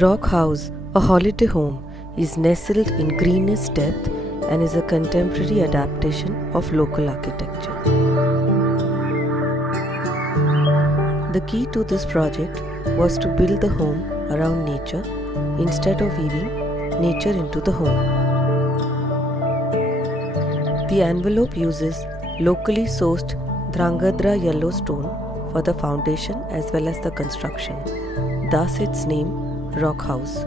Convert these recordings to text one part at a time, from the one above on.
Rock House, a holiday home, is nestled in greenest depth and is a contemporary adaptation of local architecture. The key to this project was to build the home around nature instead of weaving nature into the home. The envelope uses locally sourced Drangadra yellow stone for the foundation as well as the construction, thus its name Rock House.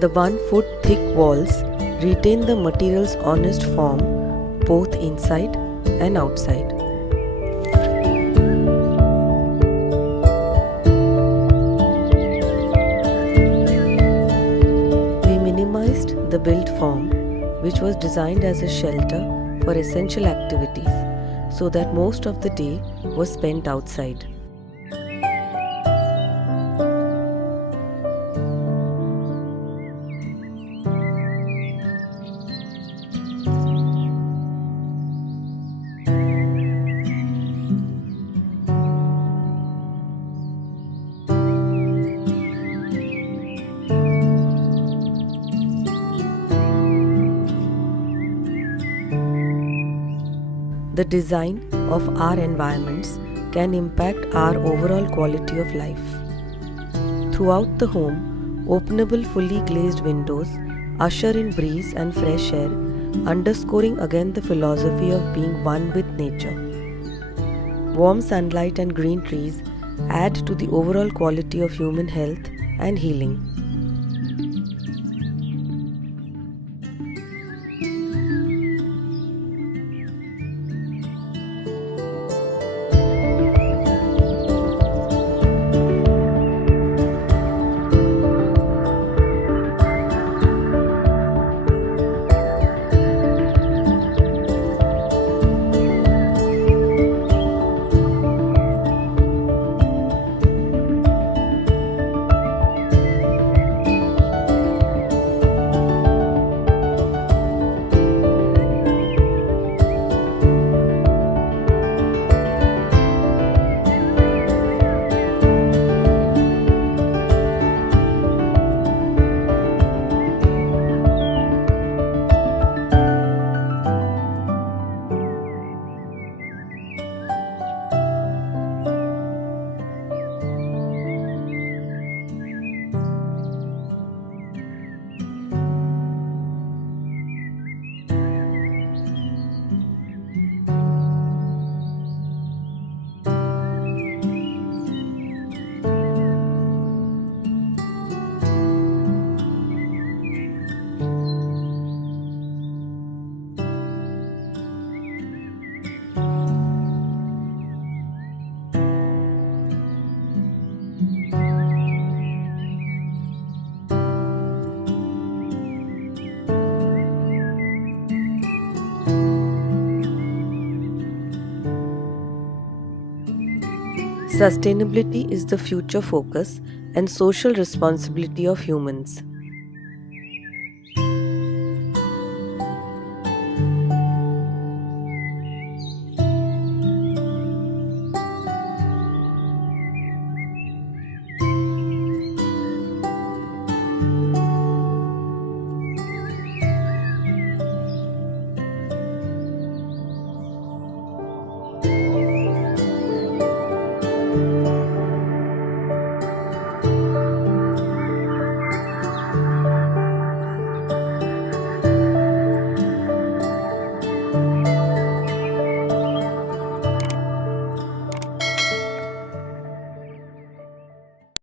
The 1 foot thick walls retain the material's honest form both inside and outside. We minimized the built form, which was designed as a shelter for essential activities, so that most of the day was spent outside. The design of our environments can impact our overall quality of life. Throughout the home, openable fully glazed windows usher in breeze and fresh air, underscoring again the philosophy of being one with nature. Warm sunlight and green trees add to the overall quality of human health and healing. Sustainability is the future focus and social responsibility of humans.